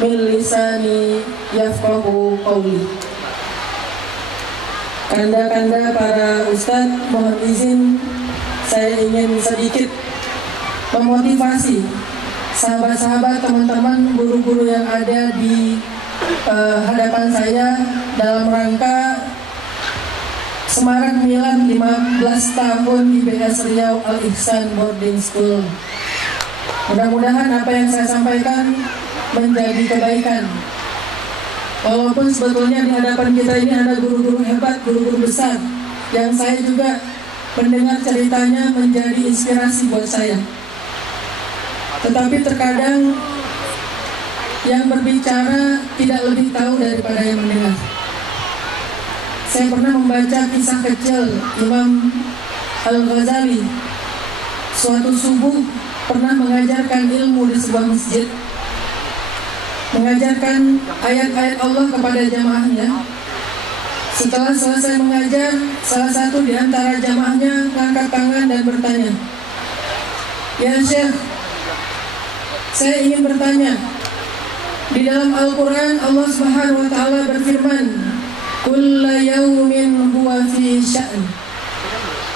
min lisani yafqahu qawli. Kanda-kanda para ustadz, mohon izin saya ingin sedikit memotivasi sahabat-sahabat, teman-teman, guru-guru yang ada di hadapan saya dalam rangka Semarang Milan 15 tahun IBS Riau Al-Ihsan Boarding School. Mudah-mudahan apa yang saya sampaikan menjadi kebaikan. Walaupun sebetulnya di hadapan kita ini ada guru-guru hebat, guru-guru besar, yang saya juga mendengar ceritanya menjadi inspirasi buat saya. Tetapi terkadang yang berbicara tidak lebih tahu daripada yang mendengar. Saya pernah membaca kisah kecil Imam Al-Ghazali. Suatu subuh pernah mengajarkan ilmu di sebuah masjid, mengajarkan ayat-ayat Allah kepada jamaahnya. Setelah selesai mengajar, salah satu di antara jamaahnya mengangkat tangan dan bertanya, "Ya Syekh, saya ingin bertanya. Di dalam Al-Quran Allah Subhanahu wa Ta'ala berfirman, kulla yaumin huwa fi sya'n."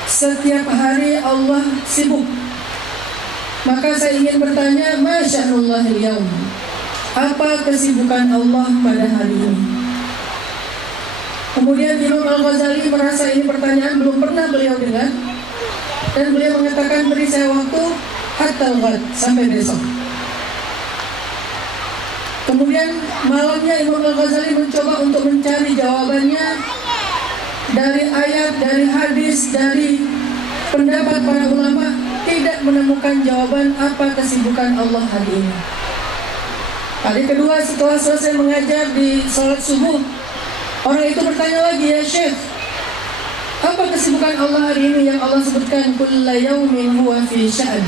Setiap hari Allah sibuk. Maka saya ingin bertanya, ma sya'nullahil yaum? Apa kesibukan Allah pada hari ini? Kemudian Imam Al-Ghazali merasa ini pertanyaan belum pernah beliau dengar, dan beliau mengatakan, beri saya waktu hatta ghad, sampai besok. Kemudian malamnya Imam Al-Ghazali mencoba untuk mencari jawabannya dari ayat, dari hadis, dari pendapat para ulama, tidak menemukan jawaban apa kesibukan Allah hari ini. Hari kedua setelah selesai mengajar di salat subuh, orang itu bertanya lagi, ya Syekh, apa kesibukan Allah hari ini yang Allah sebutkan kulla yaumin huwa fi sya'n?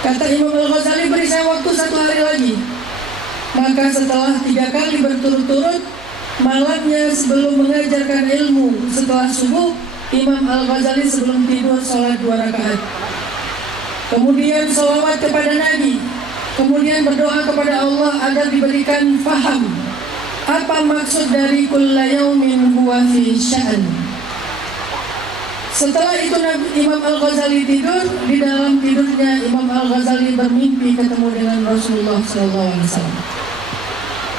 Kata Imam Al-Ghazali, beri saya waktu 1 hari lagi. Maka setelah 3 kali berturut-turut, malamnya sebelum mengajarkan ilmu setelah subuh, Imam Al-Ghazali sebelum tidur sholat 2 rakaat. Kemudian sholawat kepada Nabi. Kemudian berdoa kepada Allah agar diberikan faham apa maksud dari kulla yaumin huwa fi sya'n. Setelah itu Imam Al-Ghazali tidur. Di dalam tidurnya Imam Al-Ghazali bermimpi ketemu dengan Rasulullah SAW.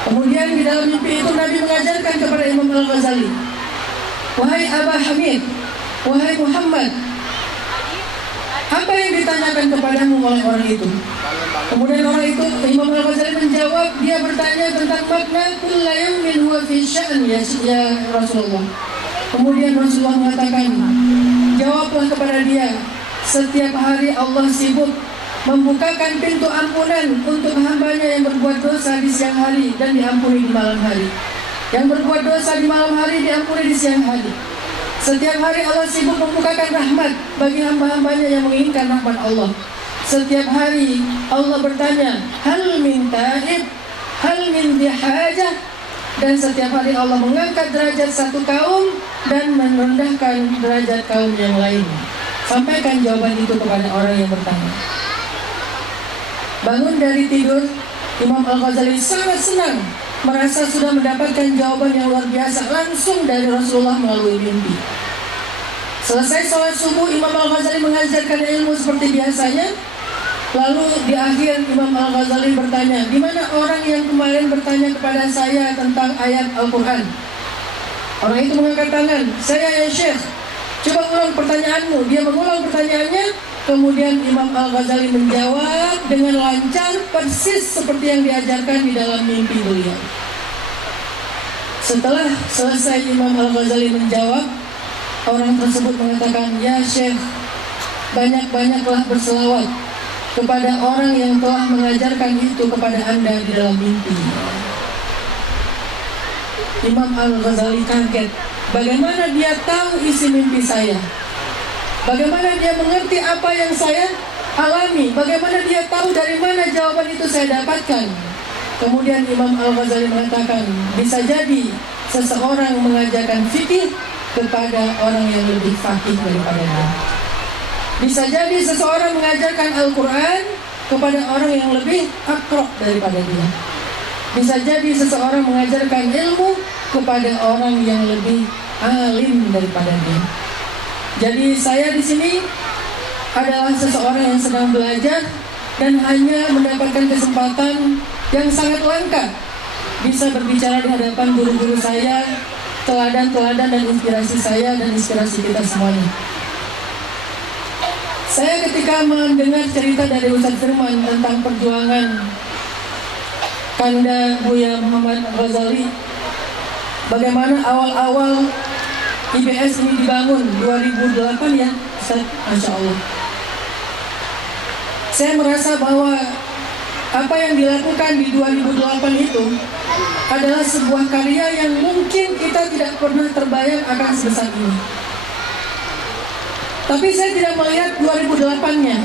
Kemudian di dalam mimpi itu Nabi mengajarkan kepada Imam Al-Ghazali, wahai Aba Hamid, wahai Muhammad, apa yang ditanyakan kepadamu oleh orang itu? Kemudian orang itu, Imam Al-Ghazali menjawab, dia bertanya tentang makna kulla yaumin huwa fi sya'n ya Rasulullah. Kemudian Rasulullah mengatakan, jawablah kepada dia, setiap hari Allah sibuk membukakan pintu ampunan untuk hambanya yang berbuat dosa di siang hari dan diampuni di malam hari. Yang berbuat dosa di malam hari diampuni di siang hari. Setiap hari Allah sibuk membukakan rahmat bagi hamba-hambanya yang menginginkan rahmat Allah. Setiap hari Allah bertanya, hal min ta'ib, hal min dihajah. Dan setiap hari Allah mengangkat derajat satu kaum dan merendahkan derajat kaum yang lain. Sampaikan jawaban itu kepada orang yang bertanya. Bangun dari tidur, Imam Al-Ghazali sangat senang, merasa sudah mendapatkan jawaban yang luar biasa langsung dari Rasulullah melalui mimpi. Selesai sholat subuh, Imam Al-Ghazali mengajarkan ilmu seperti biasanya. Lalu di akhir Imam Al-Ghazali bertanya, di mana orang yang kemarin bertanya kepada saya tentang ayat Al-Quran? Orang itu mengangkat tangan, saya ya Syekh, coba ulang pertanyaanmu. Dia mengulang pertanyaannya. Kemudian Imam Al-Ghazali menjawab dengan lancar, persis seperti yang diajarkan di dalam mimpi beliau. Setelah selesai Imam Al-Ghazali menjawab, orang tersebut mengatakan, ya Syekh, banyak-banyaklah berselawat kepada orang yang telah mengajarkan itu kepada Anda di dalam mimpi. Imam Al-Ghazali kaget, bagaimana dia tahu isi mimpi saya? Bagaimana dia mengerti apa yang saya alami? Bagaimana dia tahu dari mana jawaban itu saya dapatkan? Kemudian Imam Al-Ghazali mengatakan, bisa jadi seseorang mengajarkan fikih kepada orang yang lebih fakih daripada dia. Bisa jadi seseorang mengajarkan Al-Quran kepada orang yang lebih akrab daripada dia. Bisa jadi seseorang mengajarkan ilmu kepada orang yang lebih alim daripada dia. Jadi saya di sini adalah seseorang yang sedang belajar dan hanya mendapatkan kesempatan yang sangat langka bisa berbicara di hadapan guru-guru saya, teladan-teladan dan inspirasi saya dan inspirasi kita semuanya. Saya ketika mendengar cerita dari Ustaz Firman tentang perjuangan Kanda Buya Muhammad Ghazali, bagaimana awal-awal IBS ini dibangun 2008 ya Ustaz, Masya Allah. Saya merasa bahwa apa yang dilakukan di 2008 itu adalah sebuah karya yang mungkin kita tidak pernah terbayang akan sebesar ini. Tapi saya tidak melihat 2008-nya.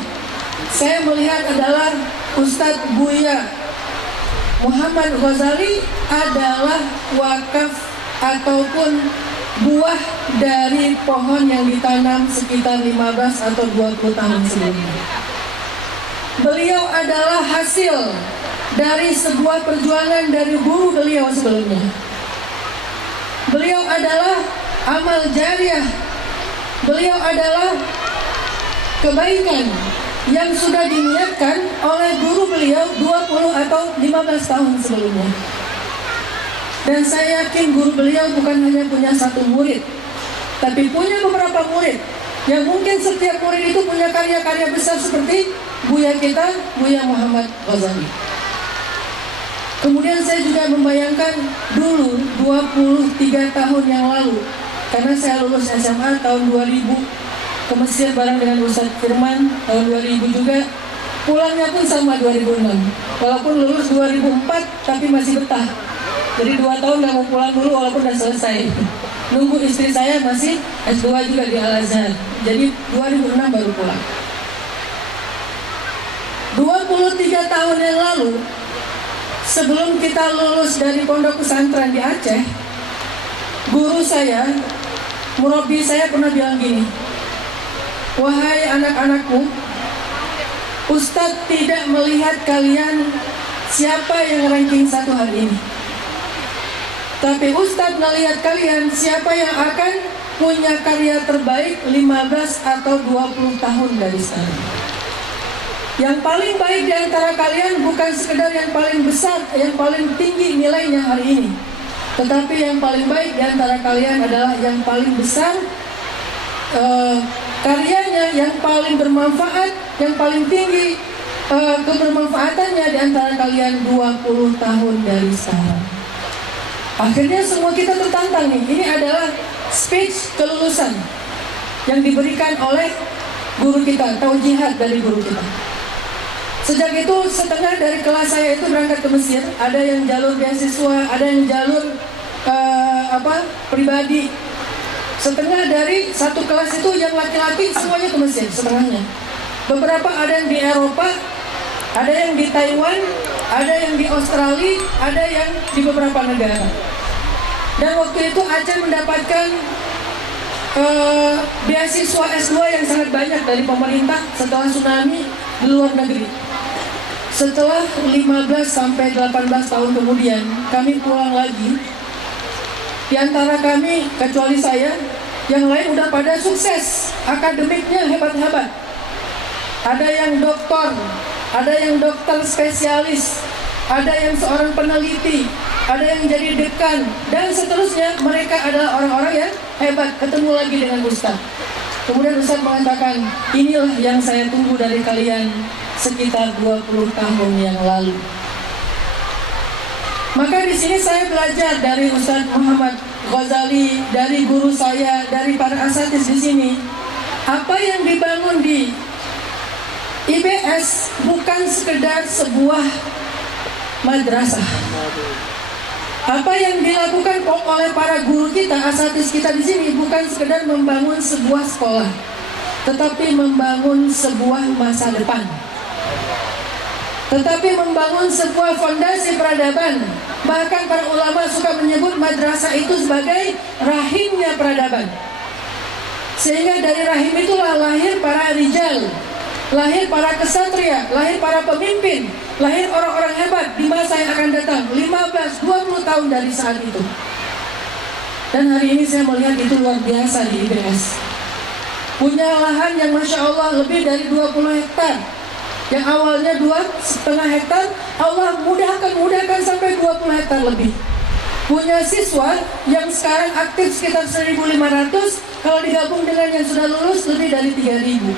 Saya melihat adalah Ustadz Buya Muhammad Ghazali adalah wakaf ataupun buah dari pohon yang ditanam sekitar 15 atau 20 tahun sebelumnya. Beliau adalah hasil dari sebuah perjuangan dari guru beliau sebelumnya. Beliau adalah amal jariah. Beliau adalah kebaikan yang sudah diniatkan oleh guru beliau 20 atau 15 tahun sebelumnya. Dan saya yakin guru beliau bukan hanya punya satu murid, tapi punya beberapa murid, yang mungkin setiap murid itu punya karya-karya besar seperti Buya kita, Buya Muhammad Ghazali. Kemudian saya juga membayangkan dulu 23 tahun yang lalu, karena saya lulus SMA tahun 2000 ke Mesir bareng dengan Ustaz Firman tahun 2000 juga. Pulangnya pun sama 2006. Walaupun lulus 2004 tapi masih betah. Jadi 2 tahun gak mau pulang dulu walaupun udah selesai. Nunggu istri saya masih S2 juga di Al-Azhar. Jadi 2006 baru pulang. 23 tahun yang lalu, sebelum kita lulus dari pondok pesantren di Aceh, guru saya, murabi saya pernah bilang gini, "Wahai anak-anakku, Ustadz tidak melihat kalian siapa yang ranking 1 hari ini, tapi Ustadz melihat kalian siapa yang akan punya karya terbaik 15 atau 20 tahun dari sekarang. Yang paling baik di antara kalian bukan sekedar yang paling besar, yang paling tinggi nilainya hari ini, tetapi yang paling baik di antara kalian adalah yang paling besar karyanya, yang paling bermanfaat, yang paling tinggi kebermanfaatannya di antara kalian 20 tahun dari sekarang." Akhirnya semua kita tertantang nih. Ini adalah speech kelulusan yang diberikan oleh guru kita, taujihat dari guru kita. Sejak itu setengah dari kelas saya itu berangkat ke Mesir. Ada yang jalur beasiswa, ada yang jalur pribadi. Setengah dari satu kelas itu yang laki-laki semuanya ke Mesir, setengahnya. Beberapa ada yang di Eropa, ada yang di Taiwan, ada yang di Australia, ada yang di beberapa negara. Dan waktu itu Aceh mendapatkan beasiswa S2 yang sangat banyak dari pemerintah setelah tsunami di luar negeri. Setelah 15 sampai 18 tahun kemudian, kami pulang lagi. Di antara kami, kecuali saya, yang lain udah pada sukses, akademiknya hebat-hebat. Ada yang doktor, ada yang dokter spesialis, ada yang seorang peneliti, ada yang jadi dekan, dan seterusnya. Mereka adalah orang-orang yang hebat. Ketemu lagi dengan Ustaz. Kemudian Ustaz mengatakan, "Inilah yang saya tunggu dari kalian sekitar 20 tahun yang lalu." Maka di sini saya belajar dari Ustaz Muhammad Ghazali, dari guru saya, dari para asatidz di sini. Apa yang dibangun di IBS bukan sekedar sebuah madrasah. Apa yang dilakukan oleh para guru kita, asatidz kita di sini bukan sekedar membangun sebuah sekolah, tetapi membangun sebuah masa depan. Tetapi membangun sebuah fondasi peradaban. Bahkan para ulama suka menyebut madrasah itu sebagai rahimnya peradaban. Sehingga dari rahim itulah lahir para rijal, lahir para kesatria, lahir para pemimpin, lahir orang-orang hebat di masa yang akan datang 15-20 tahun dari saat itu. Dan hari ini saya melihat itu luar biasa di IBS. Punya lahan yang Masya Allah lebih dari 20 hektar. Yang awalnya 2,5 hektar, Allah mudahkan sampai 20 hektar lebih. Punya siswa yang sekarang aktif sekitar 1.500, kalau digabung dengan yang sudah lulus lebih dari 3.000.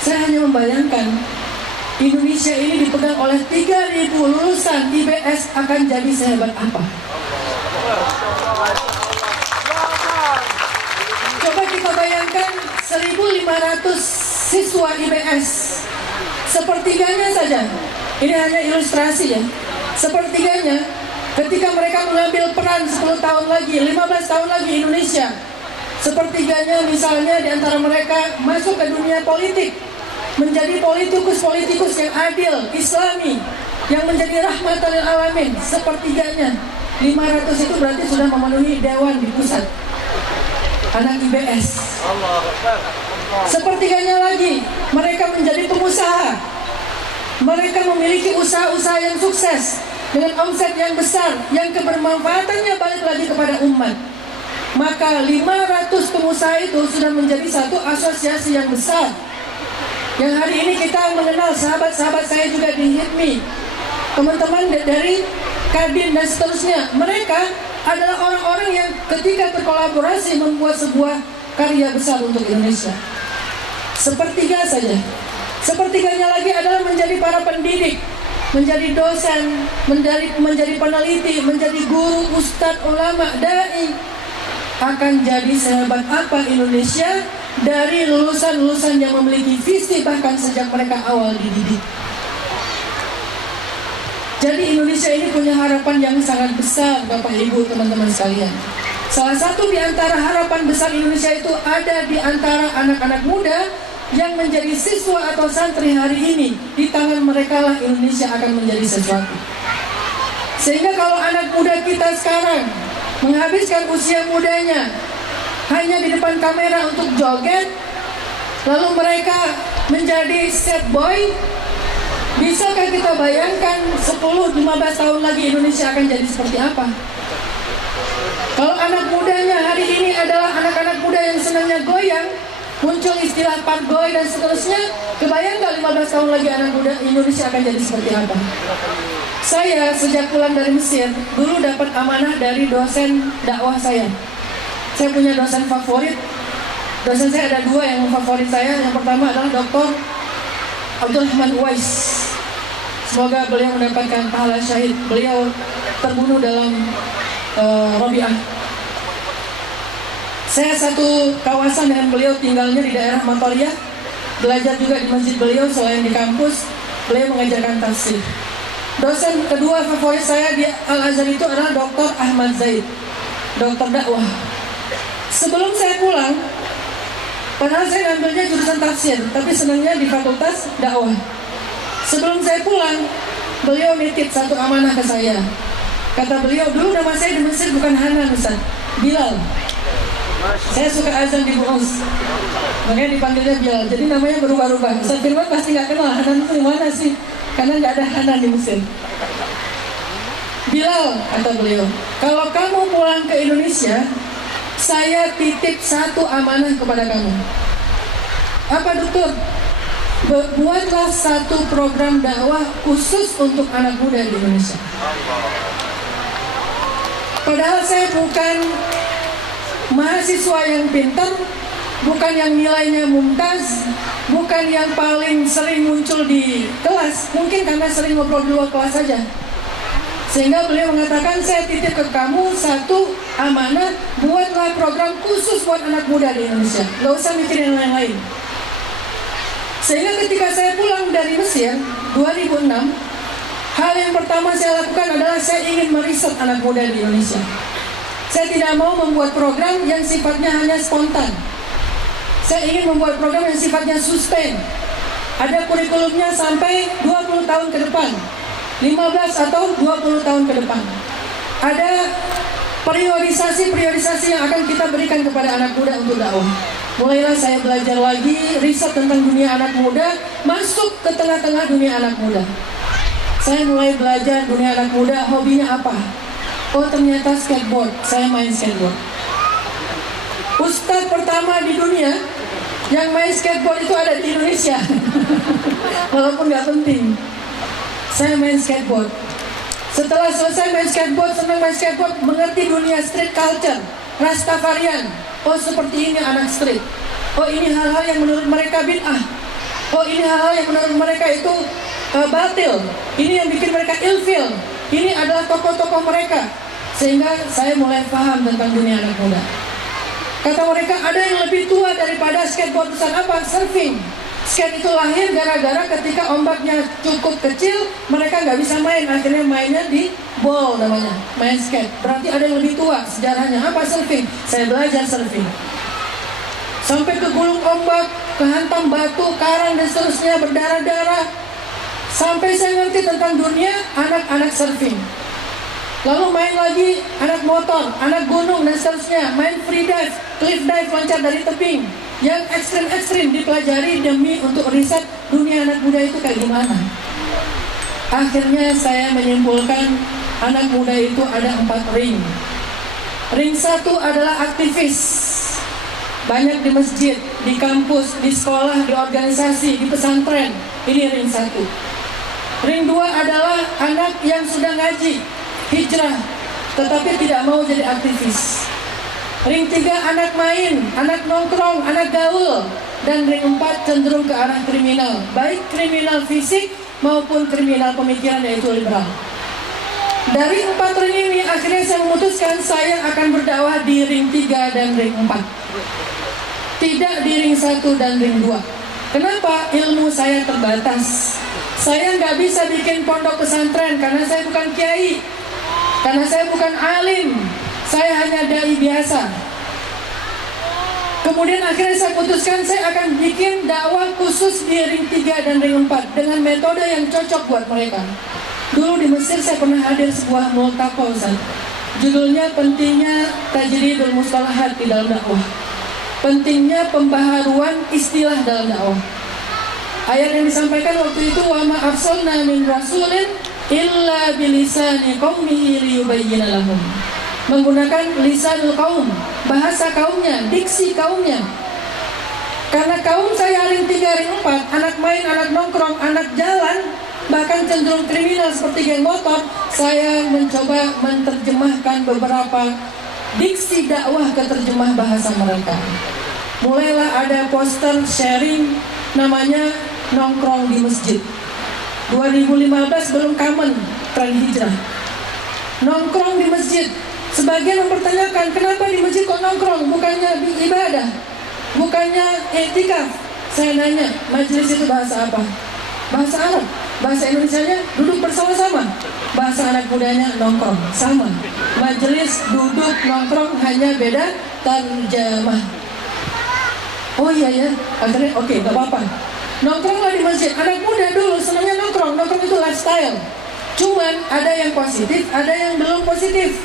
Saya hanya membayangkan Indonesia ini dipegang oleh 3.000 lulusan IBS akan jadi sehebat apa. Coba kita bayangkan 1.500 siswa IBS, sepertiganya saja, ini hanya ilustrasi ya, sepertiganya ketika mereka mengambil peran 10 tahun lagi, 15 tahun lagi Indonesia, sepertiganya misalnya di antara mereka masuk ke dunia politik, menjadi politikus yang adil, islami, yang menjadi rahmatan lil alamin. Sepertiganya 500 itu berarti sudah memenuhi dewan di pusat anak IBS. Sepertiganya lagi mereka menjadi pengusaha, mereka memiliki usaha-usaha yang sukses dengan omset yang besar, yang kebermanfaatannya balik lagi kepada umat. Maka 500 pengusaha itu sudah menjadi satu asosiasi yang besar. Yang hari ini kita mengenal sahabat-sahabat saya juga di HIPMI, teman-teman dari Kadin dan seterusnya. Mereka adalah orang-orang yang ketika berkolaborasi membuat sebuah karya besar untuk Indonesia. Sepertiga saja. Sepertiganya lagi adalah menjadi para pendidik, menjadi dosen, menjadi peneliti, menjadi guru, ustadz, ulama, dai. Akan jadi sehebat apa Indonesia dari lulusan-lulusan yang memiliki visi bahkan sejak mereka awal dididik. Jadi Indonesia ini punya harapan yang sangat besar, Bapak Ibu, teman-teman sekalian. Salah satu di antara harapan besar Indonesia itu ada di antara anak-anak muda yang menjadi siswa atau santri hari ini. Di tangan mereka lah Indonesia akan menjadi sesuatu. Sehingga kalau anak muda kita sekarang menghabiskan usia mudanya hanya di depan kamera untuk joget, lalu mereka menjadi sad boy, bisakah kita bayangkan 10-15 tahun lagi Indonesia akan jadi seperti apa? Kalau anak mudanya hari ini adalah anak-anak muda yang senangnya goyang, muncul istilah pargoy dan seterusnya, kebayang gak 15 tahun lagi anak muda Indonesia akan jadi seperti apa? Saya sejak pulang dari Mesir, dulu dapat amanah dari dosen dakwah saya. Saya punya dosen favorit. Dosen saya ada dua yang favorit saya. Yang pertama adalah Dr. Abdurrahman Uwais. Semoga beliau mendapatkan pahala syahid. Beliau terbunuh dalam Robiah. Saya satu kawasan dengan beliau, tinggalnya di daerah Matoriyah. Belajar juga di masjid beliau selain di kampus. Beliau mengajarkan tafsir. Dosen kedua favorit saya di Al-Azhar itu adalah Dr. Ahmad Zaid, dokter dakwah. Sebelum saya pulang, padahal saya ambilnya jurusan tafsir, tapi senangnya di fakultas dakwah. Sebelum saya pulang, beliau nitip satu amanah ke saya. Kata beliau, dulu nama saya di Mesir bukan Hanan, Ustaz, Bilal. Saya suka azan di Bu'us, makanya dipanggilnya Bilal. Jadi namanya berubah-ubah. Ustaz Firman pasti nggak kenal Hanan itu mana sih, karena nggak ada Hanan di Mesir. Bilal, kata beliau, kalau kamu pulang ke Indonesia, saya titip satu amanah kepada kamu. Apa, dokter? Buatlah satu program dakwah khusus untuk anak muda di Indonesia. Padahal saya bukan mahasiswa yang pintar, bukan yang nilainya mumtaz, bukan yang paling sering muncul di kelas. Mungkin karena sering ngobrol di luar kelas saja. Sehingga beliau mengatakan, saya titip ke kamu satu amanah, buatlah program khusus buat anak muda di Indonesia. Gak usah mikirin yang lain. Sehingga ketika saya pulang dari Mesir 2006, hal yang pertama saya lakukan adalah saya ingin meriset anak muda di Indonesia. Saya tidak mau membuat program yang sifatnya hanya spontan. Saya ingin membuat program yang sifatnya sustain. Ada kurikulumnya sampai 20 tahun ke depan, 15 atau 20 tahun ke depan. Ada priorisasi yang akan kita berikan kepada anak muda untuk dakwah. Mulailah saya belajar lagi, riset tentang dunia anak muda, masuk ke tengah-tengah dunia anak muda. Saya mulai belajar dunia anak muda, hobinya apa? Oh ternyata skateboard, saya main skateboard. Ustadz pertama di dunia yang main skateboard itu ada di Indonesia. Walaupun gak penting. Saya main skateboard. Setelah selesai main skateboard, senang main skateboard, mengerti dunia street culture, Rastafarian. Oh seperti ini anak street. Oh ini hal-hal yang menurut mereka bid'ah. Oh ini hal-hal yang menurut mereka itu batil. Ini yang bikin mereka ilfil. Ini adalah tokoh-tokoh mereka. Sehingga saya mulai paham tentang dunia anak muda. Kata mereka ada yang lebih tua daripada skateboard besar apa? Surfing. Skate itu lahir gara-gara ketika ombaknya cukup kecil, mereka nggak bisa main, akhirnya mainnya di bowl namanya, main skate. Berarti ada yang lebih tua sejarahnya. Apa surfing? Saya belajar surfing. Sampai ke gulung ombak, kehantam batu, karang dan seterusnya berdarah-darah. Sampai saya ngerti tentang dunia anak-anak surfing. Lalu main lagi anak motor, anak gunung dan seterusnya, main free dive, cliff dive, loncat dari tebing. Yang ekstrim-ekstrim dipelajari demi untuk riset dunia anak muda itu kayak gimana. Akhirnya saya menyimpulkan anak muda itu ada 4 ring. Ring 1 adalah aktivis, banyak di masjid, di kampus, di sekolah, di organisasi, di pesantren. Ini ring 1. Ring 2 adalah anak yang sudah ngaji, hijrah, tetapi tidak mau jadi aktivis. Ring 3 anak main, anak nongkrong, anak gaul. Dan ring 4 cenderung ke arah kriminal, baik kriminal fisik maupun kriminal pemikiran, yaitu liberal. Dari 4 ring ini akhirnya saya memutuskan saya akan berdakwah di ring 3 dan ring 4, tidak di ring 1 dan ring 2. Kenapa? Ilmu saya terbatas. Saya nggak bisa bikin pondok pesantren karena saya bukan kiai, karena saya bukan alim. Saya hanya dai biasa. Kemudian akhirnya saya putuskan saya akan bikin dakwah khusus di ring 3 dan ring 4 dengan metode yang cocok buat mereka. Dulu di Mesir saya pernah hadir sebuah multaqa, Ustaz. Judulnya pentingnya tajridul mustalahat di dalam dakwah. Pentingnya pembaharuan istilah dalam dakwah. Ayat yang disampaikan waktu itu, wa ma arsalna min rasulin illa bilisani qaumihi liyubayyina lahum. Menggunakan lisanul kaum, bahasa kaumnya, diksi kaumnya. Karena kaum saya ring 3, ring 4, anak main, anak nongkrong, anak jalan, bahkan cenderung kriminal seperti geng motor, saya mencoba menerjemahkan beberapa diksi dakwah ke terjemah bahasa mereka. Mulailah ada poster sharing namanya nongkrong di masjid. 2015 belum common tren hijrah. Nongkrong di masjid. Sebagian mempertanyakan, kenapa di masjid kok nongkrong? Bukannya ibadah, bukannya etika. Saya nanya, majelis itu bahasa apa? Bahasa Arab. Bahasa Indonesianya duduk bersama-sama. Bahasa anak mudanya nongkrong, sama. Majelis duduk nongkrong, hanya beda terjemah. Oh iya ya, akhirnya oke, gak apa-apa. Nongkronglah di masjid. Anak muda dulu senangnya nongkrong. Nongkrong itu lifestyle. Cuman ada yang positif, ada yang belum positif.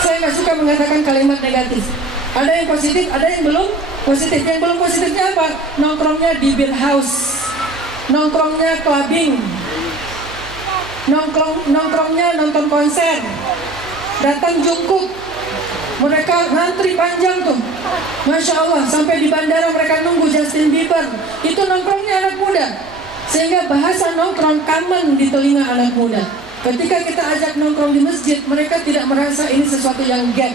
Saya nggak suka mengatakan kalimat negatif. Ada yang positif, ada yang belum positif. Yang belum positifnya apa? Nongkrongnya di beer house, nongkrongnya clubbing, nongkrongnya nonton konser, datang jungkuk. Mereka ngantri panjang tuh, Masya Allah, sampai di bandara mereka nunggu Justin Bieber. Itu nongkrongnya anak muda. Sehingga bahasa nongkrong common di telinga anak muda. Ketika kita ajak nongkrong di masjid, mereka tidak merasa ini sesuatu yang gap.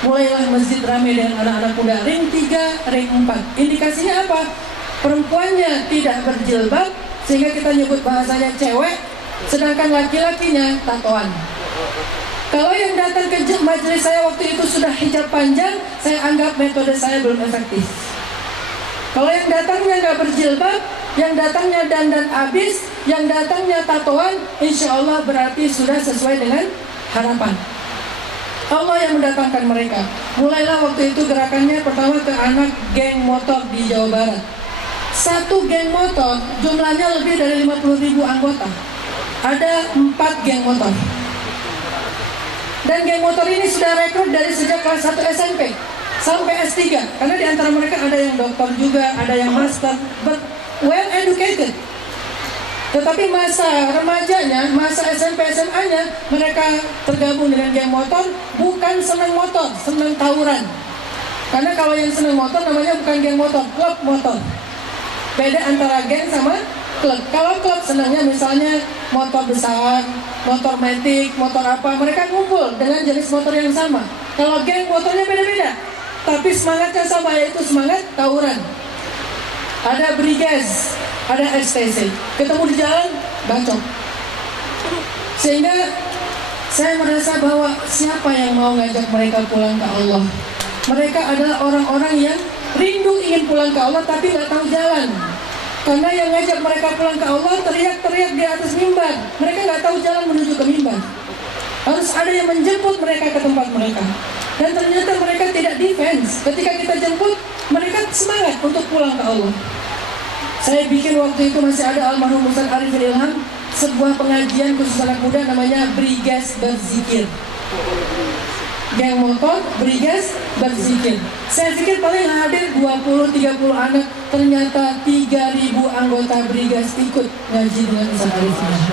Mulailah masjid ramai dengan anak-anak muda. Ring 3, ring 4. Indikasinya apa? Perempuannya tidak berjilbab, sehingga kita nyebut bahasanya cewek, sedangkan laki-lakinya tatoan. Kalau yang datang ke majelis saya waktu itu sudah hijab panjang, saya anggap metode saya belum efektif. Kalau yang datangnya nggak berjilbab, yang datangnya dandan abis, yang datangnya tatoan, insya Allah berarti sudah sesuai dengan harapan. Allah yang mendatangkan mereka. Mulailah waktu itu gerakannya pertama ke anak geng motor di Jawa Barat. Satu geng motor jumlahnya lebih dari 50.000 anggota. Ada 4 geng motor. Dan geng motor ini sudah rekrut dari sejak kelas 1 SMP. sampai S3. Karena di antara mereka ada yang doktor juga, ada yang master, but well educated. Tetapi masa remajanya, masa SMP SMA-nya, mereka tergabung dengan geng motor, bukan senang motor, senang tawuran. Karena kalau yang senang motor namanya bukan geng motor, klub motor. Beda antara geng sama klub. Kalau klub senangnya misalnya motor besar, motor matic, motor apa, mereka kumpul dengan jenis motor yang sama. Kalau geng motornya beda-beda, tapi semangatnya sama, yaitu semangat tawuran. Ada briges, ada ekstasi, ketemu di jalan, bacok. Sehingga saya merasa bahwa siapa yang mau ngajak mereka pulang ke Allah? Mereka adalah orang-orang yang rindu ingin pulang ke Allah tapi nggak tahu jalan. Karena yang ngajak mereka pulang ke Allah teriak-teriak di atas mimbar. Mereka nggak tahu jalan menuju ke mimbar. Harus ada yang menjemput mereka ke tempat mereka. Dan ternyata mereka tidak defense. Ketika kita jemput, mereka semangat untuk pulang ke Allah. Saya bikin waktu itu masih ada almarhum Ustaz Arifin Ilham, sebuah pengajian khusus anak muda namanya Briges Berzikir. Geng motor, Briges Berzikir. Saya pikir paling hadir 20-30 anak. Ternyata 3.000 anggota Briges ikut ngaji dengan Ustaz Arifin Ilham.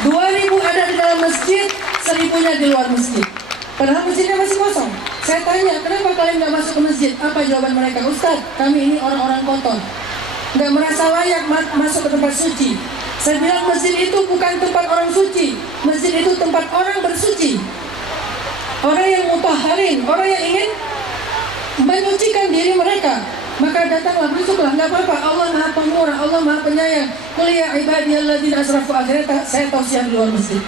2.000 ada di dalam masjid, 1.000-nya di luar masjid. Padahal masjidnya masih kosong. Saya tanya, kenapa kalian nggak masuk ke masjid? Apa jawaban mereka? Ustaz, kami ini orang-orang kotor, nggak merasa layak masuk ke tempat suci. Saya bilang masjid itu bukan tempat orang suci. Masjid itu tempat orang bersuci. Orang yang mutahharin, orang yang ingin menyucikan diri mereka. Maka datanglah, masuklah, nggak apa-apa. Allah Maha Pemurah, Allah Maha Penyayang. Qul ya ibadiyalladzina asrafu, akhirnya saya tausiah di luar masjid.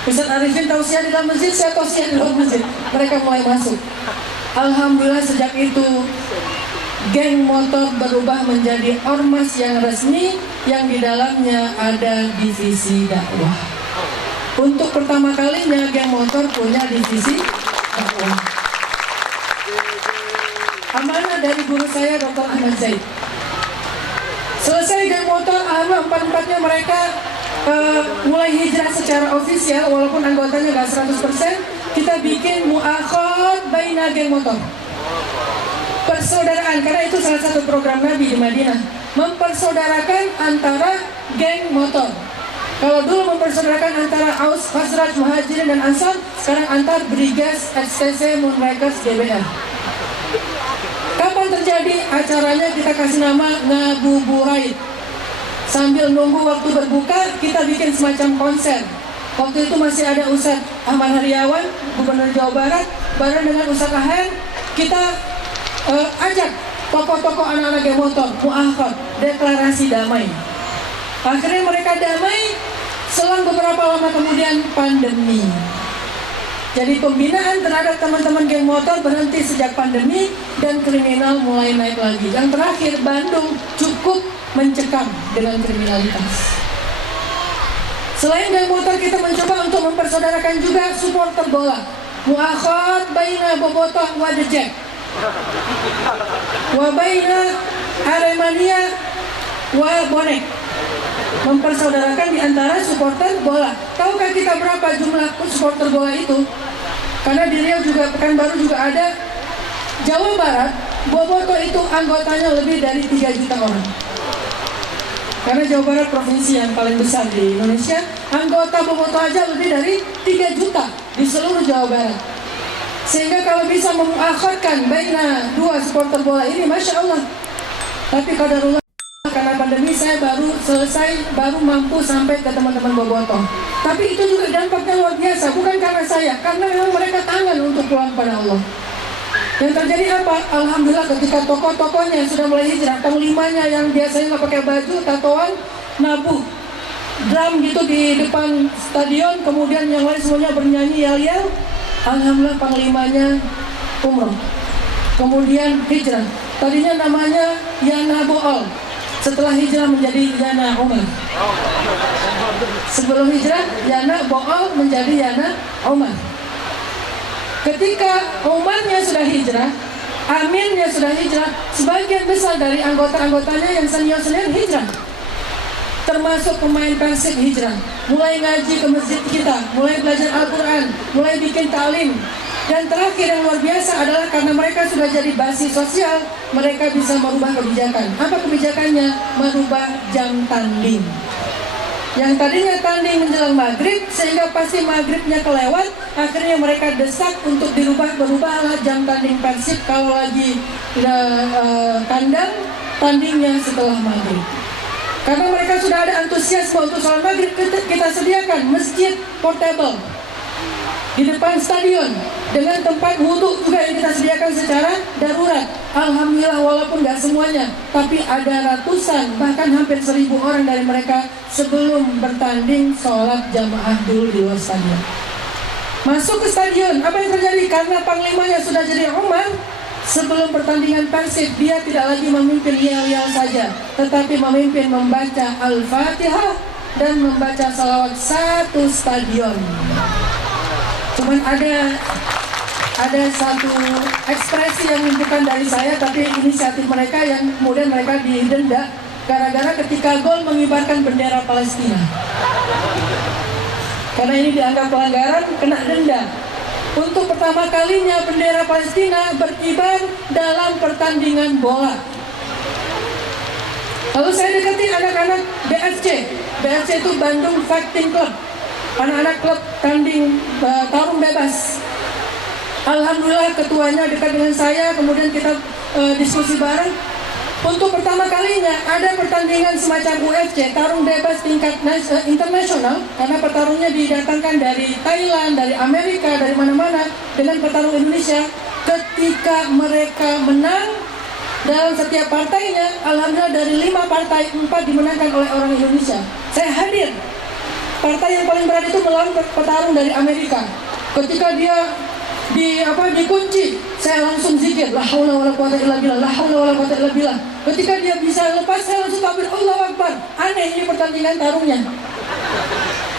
Ustaz Arifin tausiah di dalam masjid, saya tausiah di luar masjid. Mereka mulai masuk. Alhamdulillah sejak itu geng motor berubah menjadi ormas yang resmi, yang di dalamnya ada divisi dakwah. Untuk pertama kalinya geng motor punya divisi dakwah. Amanah dari guru saya Dr. Ahmad Zaid. Selesai geng motor, alhamdulillah empat-empatnya mereka mulai hijrah secara ofisial, walaupun anggotanya gak 100%. Kita bikin mu'akhad baina geng motor, persaudaraan, karena itu salah satu program Nabi di Madinah, mempersaudarakan antara geng motor. Kalau dulu mempersaudarakan antara Aus, Khazraj, Muhajirin dan Ansar, sekarang antar Briges, XTC, Moonrakers, GBR. Kapan terjadi acaranya? Kita kasih nama Ngabuburait. Sambil nunggu waktu berbuka, kita bikin semacam konser. Waktu itu masih ada Ustadz Ahmad Hariawan, Gubernur Jawa Barat, bareng dengan Ustadz Aher. Kita ajak tokoh-tokoh anak-anak geng motor, mu'akhad, deklarasi damai. Akhirnya mereka damai. Selang beberapa lama kemudian pandemi. Jadi pembinaan terhadap teman-teman geng motor berhenti sejak pandemi dan kriminal mulai naik lagi. Yang terakhir, Bandung cukup mencekam dengan kriminalitas. Selain geng motor, kita mencoba untuk mempersaudarakan juga supporter bola. Mu'akhad baina Bobotoh wa Dejek, wa baina Aremania wa Bonek. Mempersaudarakan di antara supporter bola. Tahukah kita berapa jumlah supporter bola itu? Karena di Riau juga, Pekanbaru juga ada. Jawa Barat, Bobotoh itu anggotanya lebih dari 3 juta orang. Karena Jawa Barat provinsi yang paling besar di Indonesia, anggota Bobotoh aja lebih dari 3 juta di seluruh Jawa Barat. Sehingga kalau bisa mengakhirkan baina dua supporter bola ini, Masya Allah. Tapi qadarullah, karena pandemi saya baru selesai, baru mampu sampai ke teman-teman Bobotoh. Tapi itu juga dampaknya luar biasa, bukan karena saya, karena memang mereka tangan untuk pulang pada Allah. Yang terjadi apa? Alhamdulillah ketika tokoh-tokohnya sudah mulai hijrah, panglimanya yang biasanya nggak pakai baju, tatoan, nabuh drum gitu di depan stadion, kemudian yang lain semuanya bernyanyi yel-yel. Alhamdulillah panglimanya umroh, kemudian hijrah. Tadinya namanya Yana Bool, setelah hijrah menjadi Yana Umar. Sebelum hijrah Yana Bool menjadi Yana Umar. Ketika Umarnya sudah hijrah, Aminnya sudah hijrah, sebagian besar dari anggota-anggotanya yang senior-senior hijrah. Termasuk pemain Persib hijrah, mulai ngaji ke masjid kita, mulai belajar Al-Quran, mulai bikin ta'lim. Dan terakhir yang luar biasa adalah karena mereka sudah jadi basis sosial, mereka bisa merubah kebijakan. Apa kebijakannya? Merubah jam tanding. Yang tadinya tanding menjelang maghrib, sehingga pasti maghribnya kelewat, akhirnya mereka desak untuk berubahlah jam tanding Persib kalau lagi kandang, tandingnya setelah maghrib. Karena mereka sudah ada antusiasme untuk sholat maghrib, kita sediakan masjid portable di depan stadion dengan tempat wudhu juga yang kita sediakan secara darurat. Alhamdulillah, walaupun nggak semuanya, tapi ada ratusan bahkan hampir 1.000 orang dari mereka sebelum bertanding sholat jamaah dulu di luar stadion. Masuk ke stadion, apa yang terjadi? Karena panglimanya sudah jadi Umar, sebelum pertandingan Persib dia tidak lagi memimpin yel-yel saja, tetapi memimpin membaca Al-Fatihah dan membaca salawat satu stadion. Cuman ada satu ekspresi yang bukan dari saya, tapi inisiatif mereka yang kemudian mereka didenda gara-gara ketika gol mengibarkan bendera Palestina. Karena ini dianggap pelanggaran, kena denda. Untuk pertama kalinya bendera Palestina berkibar dalam pertandingan bola. Lalu saya dekati anak-anak BFC. BFC itu Bandung Fighting Club. Anak-anak klub tanding tarung bebas. Alhamdulillah ketuanya dekat dengan saya, kemudian kita diskusi bareng. Untuk pertama kalinya ada pertandingan semacam UFC, tarung bebas tingkat internasional, karena petarungnya didatangkan dari Thailand, dari Amerika, dari mana-mana, dengan petarung Indonesia. Ketika mereka menang dalam setiap partainya, alhamdulillah dari 5 partai 4 dimenangkan oleh orang Indonesia. Saya hadir. Partai yang paling berat itu melawan petarung dari Amerika. Ketika dia dikunci, saya langsung zikir, la haula wala quwata illa billah, la haula wala quwata illa billah. Ketika dia bisa lepas, saya langsung takbir, Allahu Akbar. Aneh ini pertandingan tarungnya.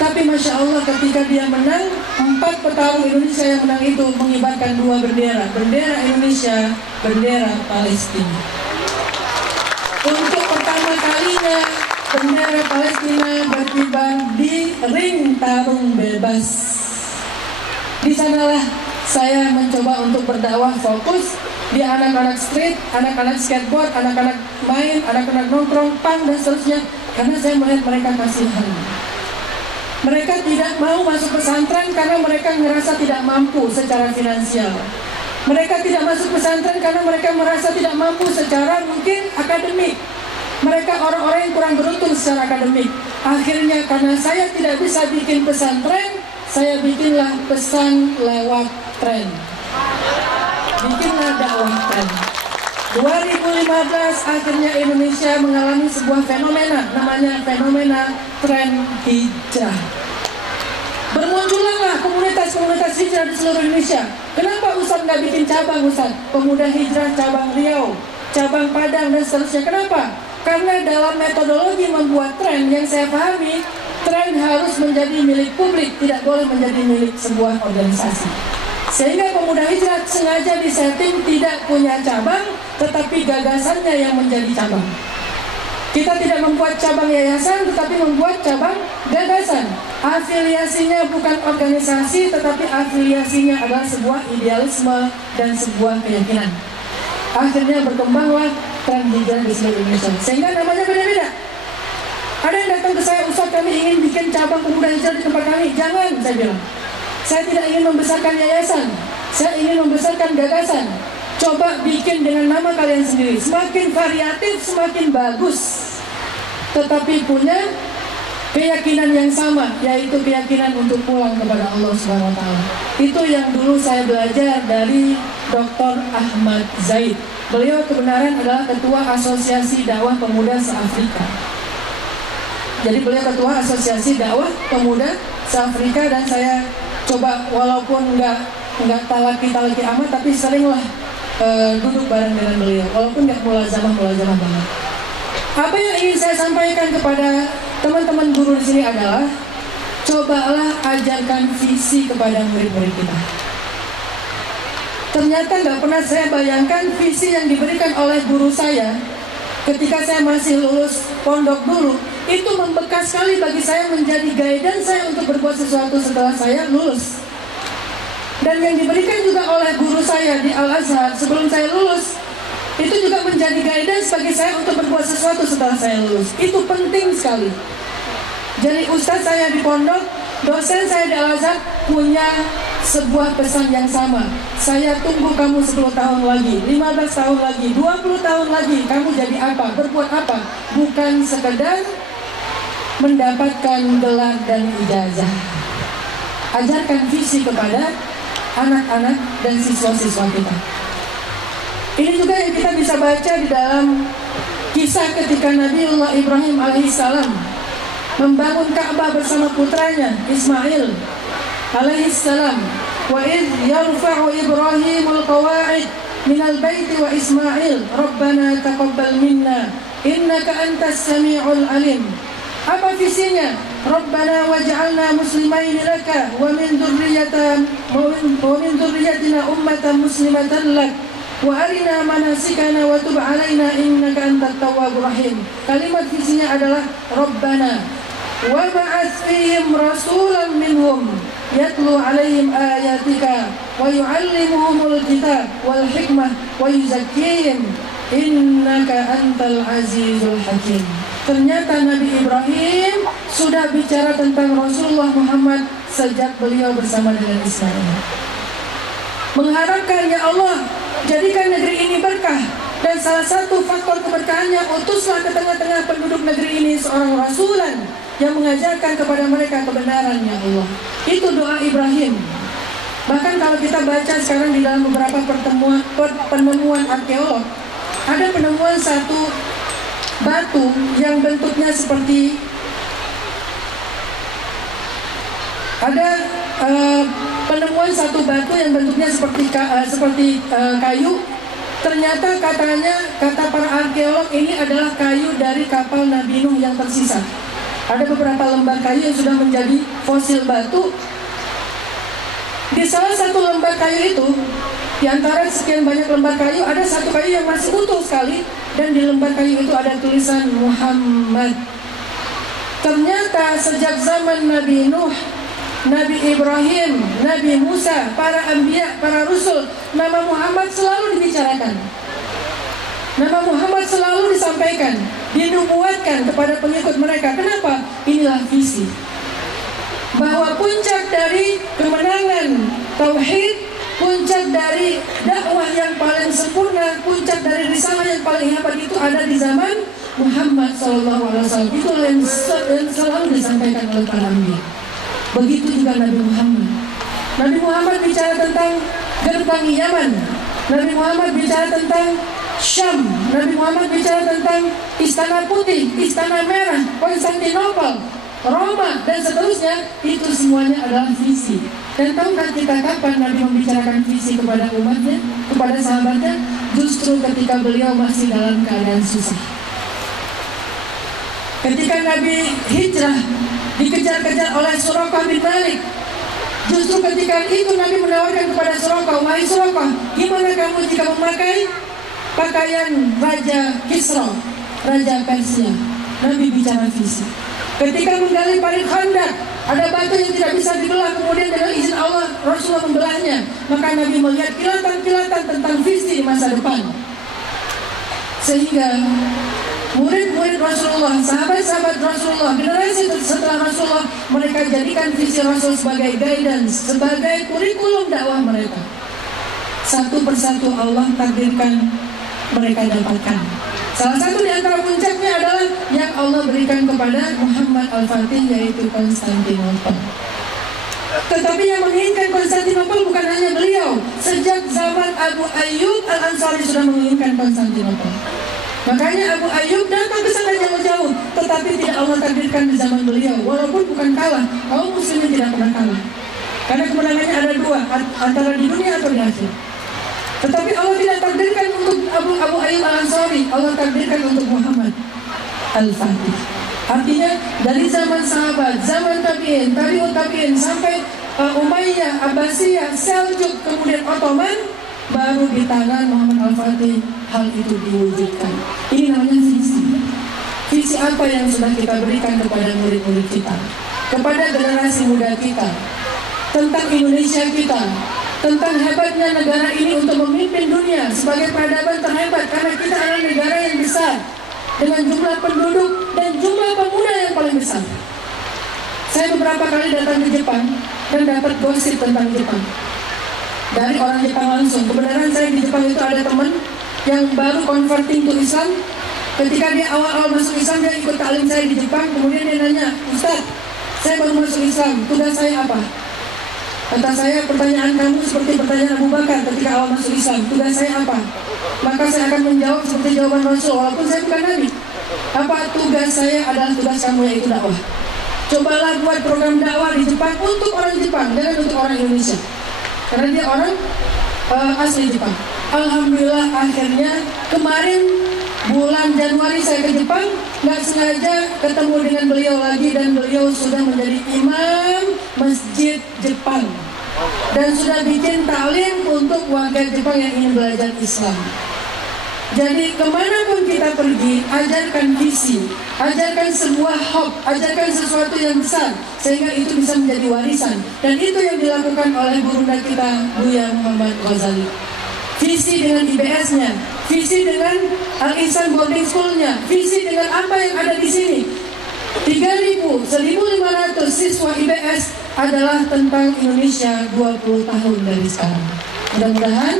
Tapi Masya Allah, ketika dia menang, 4 petarung Indonesia yang menang itu mengibarkan 2 bendera. Bendera Indonesia, bendera Palestina. Untuk pertama kalinya bendera Palestina berkibar di ring tarung bebas. Di sanalah saya mencoba untuk berdakwah fokus di anak-anak street, anak-anak skateboard, anak-anak main, anak-anak nongkrong, pang dan seterusnya. Karena saya melihat mereka kasihan. Mereka tidak mau masuk pesantren karena mereka merasa tidak mampu secara finansial. Mereka tidak masuk pesantren karena mereka merasa tidak mampu secara mungkin akademik. Mereka orang-orang yang kurang beruntung secara akademik. Akhirnya karena saya tidak bisa bikin pesantren, saya bikinlah pesan lewat tren. Bikinlah dakwah tren. 2015 akhirnya Indonesia mengalami sebuah fenomena, namanya fenomena tren hijrah. Bermunculanlah komunitas-komunitas hijrah di seluruh Indonesia. Kenapa Ustadz nggak bikin cabang, Ustadz? Pemuda Hijrah cabang Riau, cabang Padang dan seterusnya. Kenapa? Karena dalam metodologi membuat tren yang saya pahami, tren harus menjadi milik publik, tidak boleh menjadi milik sebuah organisasi. Sehingga pemuda hijrah sengaja disetting tidak punya cabang, tetapi gagasannya yang menjadi cabang. Kita tidak membuat cabang yayasan, tetapi membuat cabang gagasan. Afiliasinya bukan organisasi, tetapi afiliasinya adalah sebuah idealisme dan sebuah keyakinan. Akhirnya berkembanglah tren hijrah di seluruh Indonesia, sehingga namanya beda-beda. Ada yang datang ke saya, Ustaz kami ingin bikin cabang pemuda hijrah di tempat kami. Jangan, saya bilang. Saya tidak ingin membesarkan yayasan, saya ingin membesarkan gagasan. Coba bikin dengan nama kalian sendiri. Semakin variatif, semakin bagus. Tetapi punya keyakinan yang sama, yaitu keyakinan untuk pulang kepada Allah SWT. Itu yang dulu saya belajar dari Dr. Ahmad Zaid. Beliau kebenaran adalah Ketua Asosiasi Dakwah Pemuda Se-Afrika. Jadi beliau Ketua Asosiasi Dakwah Pemuda Se-Afrika, dan saya coba walaupun nggak talaki amat, tapi seringlah duduk bareng dengan beliau, walaupun nggak mulazamah banget. Apa yang ingin saya sampaikan kepada teman-teman guru di sini adalah cobalah ajarkan visi kepada murid-murid kita. Ternyata nggak pernah saya bayangkan visi yang diberikan oleh guru saya ketika saya masih lulus pondok dulu, itu membekas sekali bagi saya, menjadi guidance saya untuk berbuat sesuatu setelah saya lulus. Dan yang diberikan juga oleh guru saya di Al-Azhar sebelum saya lulus, itu juga menjadi guidance bagi saya untuk berbuat sesuatu setelah saya lulus. Itu penting sekali. Jadi ustadz saya di pondok, dosen saya di Al-Azhar punya sebuah pesan yang sama. Saya tunggu kamu 10 tahun lagi, 15 tahun lagi, 20 tahun lagi. Kamu jadi apa? Berbuat apa? Bukan sekedar mendapatkan gelar dan ijazah. Ajarkan visi kepada anak-anak dan siswa-siswa kita. Ini juga yang kita bisa baca di dalam kisah ketika Nabiullah Ibrahim alaihissalam membangun Ka'bah bersama putranya Ismail alaihissalam. Wa idh yarfa'u Ibrahimul qawa'id minal baiti wa Ismail Rabbana taqabbal minna innaka antas sami'ul alim. Apa visinya? Rabbana waj'alna muslimaini laka wa min dzurriyyatina ummatan muslimatan lak wa arina manasikana wa tub 'alaina innaka antat tawwabur rahim. Kalimat visinya adalah Rabbana wa ba'ats fihim rasulan minhum yatlu 'alaihim ayatika wa yu'allimuhumul kitab wal hikmah wa yuzakkihim innaka antal azizul hakim. Ternyata Nabi Ibrahim sudah bicara tentang Rasulullah Muhammad sejak beliau bersama dengan Ismail. Mengharapkan, ya Allah, jadikan negeri ini berkah. Dan salah satu faktor keberkahannya, utuslah ke tengah-tengah penduduk negeri ini seorang rasulan yang mengajarkan kepada mereka kebenaran, ya Allah. Itu doa Ibrahim. Bahkan kalau kita baca sekarang di dalam beberapa penemuan arkeolog, ada penemuan satu batu yang bentuknya seperti penemuan satu batu yang bentuknya seperti kayu. Ternyata kata para arkeolog ini adalah kayu dari kapal Nabi Nuh yang tersisa. Ada beberapa lembar kayu yang sudah menjadi fosil batu. Di salah satu lembar kayu itu, di antara sekian banyak lembar kayu, ada satu kayu yang masih utuh sekali, dan di lembar kayu itu ada tulisan Muhammad. Ternyata sejak zaman Nabi Nuh, Nabi Ibrahim, Nabi Musa, para anbiya, para rasul, nama Muhammad selalu dibicarakan. Nama Muhammad selalu disampaikan, dinubuatkan kepada pengikut mereka. Kenapa? Inilah visi. Bahwa puncak dari kemenangan tauhid, puncak dari dakwah yang paling sempurna, puncak dari risalah yang paling hebat itu ada di zaman Muhammad SAW. Itu yang selalu disampaikan oleh para nabi. Begitu juga Nabi Muhammad. Nabi Muhammad bicara tentang gerbang Yaman. Nabi Muhammad bicara tentang Syam. Nabi Muhammad bicara tentang Istana Putih, Istana Merah, Konstantinopel, Roma, dan seterusnya. Itu semuanya adalah visi. Dan tahukah kita kapan Nabi membicarakan visi kepada umatnya, kepada sahabatnya? Justru ketika beliau masih dalam keadaan susah. Ketika Nabi hijrah, dikejar-kejar oleh Suraqah bin Malik. Justru ketika itu Nabi menawarkan kepada Suraqah, wahai Suraqah, gimana kamu jika memakai pakaian Raja Kisra, Raja Persia? Nabi bicara visi. Ketika menggali parit Khandaq, ada batu yang tidak bisa dibelah, kemudian dengan izin Allah Rasulullah membelahnya. Maka Nabi melihat kilatan-kilatan tentang visi di masa depan. Sehingga murid-murid Rasulullah, sahabat-sahabat Rasulullah, generasi setelah Rasulullah, mereka jadikan visi Rasul sebagai guidance, sebagai kurikulum dakwah mereka. Satu persatu Allah takdirkan mereka dapatkan. Salah satu di antara puncaknya adalah yang Allah berikan kepada Muhammad Al-Fatih, yaitu Konstantinopel. Tetapi yang menginginkan Konstantinopel bukan hanya beliau. Sejak zaman Abu Ayyub Al-Ansari sudah menginginkan Konstantinopel. Makanya Abu Ayyub datang ke sana jauh-jauh, tetapi tidak Allah takdirkan di zaman beliau. Walaupun bukan kalah, kaum muslimin tidak pernah kalah. Karena kemenangannya ada dua, antara di dunia atau di akhir. Tetapi Allah tidak takdirkan untuk Abu Ayyub Al-Ansari, Allah takdirkan untuk Muhammad Al-Fatih. Artinya dari zaman sahabat, zaman tabi'in, tabi'ut tabi'in, sampai Umayyah, Abbasiyah, Seljuk, kemudian Ottoman, baru di tangan Muhammad Al-Fatih hal itu diwujudkan. Ini namanya visi. Visi apa yang sudah kita berikan kepada murid-murid kita, kepada generasi muda kita, tentang Indonesia kita, tentang hebatnya negara ini untuk memimpin dunia sebagai peradaban terhebat, karena kita adalah negara yang besar dengan jumlah penduduk dan jumlah pemuda yang paling besar. Saya beberapa kali datang ke Jepang dan dapat gosip tentang Jepang dari orang Jepang langsung. Kebenaran saya di Jepang itu ada teman yang baru converting to Islam. Ketika dia awal-awal masuk Islam, dia ikut taklim saya di Jepang. Kemudian dia nanya, "Ustaz, saya baru masuk Islam, tugas saya apa?" Kata saya, "Pertanyaan kamu seperti pertanyaan Abu Bakar ketika awal masuk Islam, tugas saya apa?" Maka saya akan menjawab seperti jawaban Rasul, walaupun saya bukan Nabi. "Apa tugas saya adalah tugas kamu, yaitu dakwah." Cobalah buat program dakwah di Jepang untuk orang Jepang, jangan untuk orang Indonesia, karena dia orang asli Jepang. Alhamdulillah, akhirnya kemarin bulan Januari saya ke Jepang, nggak sengaja ketemu dengan beliau lagi, dan beliau sudah menjadi imam masjid Jepang dan sudah bikin taklim untuk warga Jepang yang ingin belajar Islam. Jadi kemanapun kita pergi, ajarkan visi, ajarkan sebuah hope, ajarkan sesuatu yang besar, sehingga itu bisa menjadi warisan. Dan itu yang dilakukan oleh gurunda kita, Buya Muhammad Ghazali. Visi dengan IBS-nya, visi dengan Al-Ihsan Boarding School-nya, visi dengan apa yang ada di sini. 1.500 siswa IBS adalah tentang Indonesia 20 tahun dari sekarang. Mudah-mudahan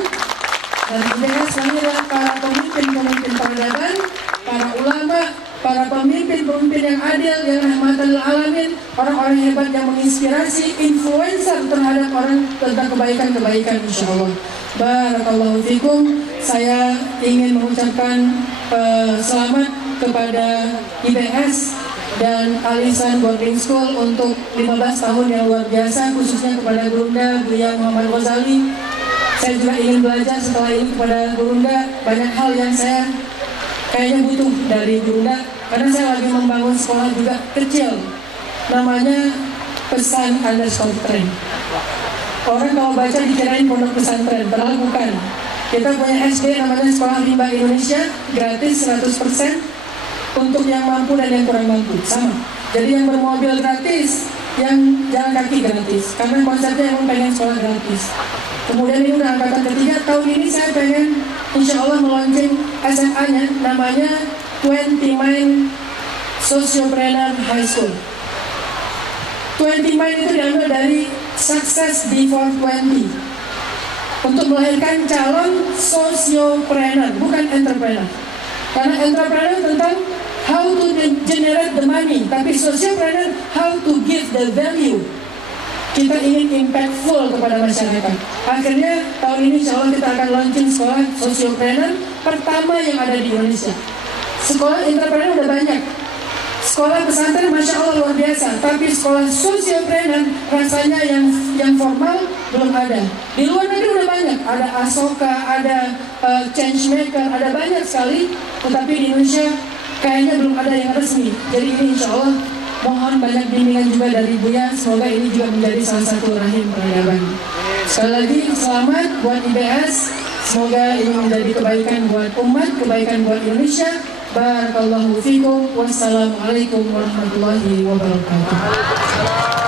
dari IBS lahirlah para pemimpin-pemimpin peradaban, para ulama, para pemimpin-pemimpin yang adil, yang rahmatan lil alamin, orang-orang hebat yang menginspirasi, influencer terhadap orang tentang kebaikan-kebaikan, insyaallah. Barakallahu fikum. Saya ingin mengucapkan selamat kepada IBS dan Al-Ihsan Boarding School untuk 15 tahun yang luar biasa, khususnya kepada Gurunda Buya Muhammad Ghazali. Saya juga ingin belajar setelah ini kepada Gurunda banyak hal yang saya kayaknya butuh dari Gurunda, karena saya lagi membangun sekolah juga kecil, namanya Pesan Underscore Tren. Orang kalau baca dikirain pondok pesantren, padahal bukan. Kita punya SD namanya Sekolah Rimba Indonesia, gratis 100% untuk yang mampu dan yang kurang mampu, sama. Jadi yang bermobil gratis, yang jalan kaki gratis, karena konsepnya emang pengen sekolah gratis. Kemudian ini udah angkatan ketiga, tahun ini saya pengen insya Allah meluncing SMA-nya, namanya 20 Mind Sociopreneur High School. 20 Mind itu diambil dari Success Before 20, untuk melahirkan calon sociopreneur, bukan entrepreneur. Karena entrepreneur tentang how to generate the money, tapi sociopreneur how to give the value. Kita ingin impactful kepada masyarakat. Akhirnya tahun ini insya Allah kita akan launching sekolah sociopreneur pertama yang ada di Indonesia. Sekolah entrepreneur udah banyak, sekolah pesantren Masya Allah luar biasa, tapi sekolah sociopreneur rasanya yang formal belum ada. Di luar negeri udah banyak, ada Asoka, ada Changemaker, ada banyak sekali, tetapi di Indonesia kayaknya belum ada yang resmi. Jadi ini insya Allah mohon banyak bimbingan juga dari Buya, semoga ini juga menjadi salah satu rahim peradaban. Sekali lagi selamat buat IBS, semoga ini menjadi kebaikan buat umat, kebaikan buat Indonesia. Barakallahu fikum. Wassalamualaikum warahmatullahi wabarakatuh.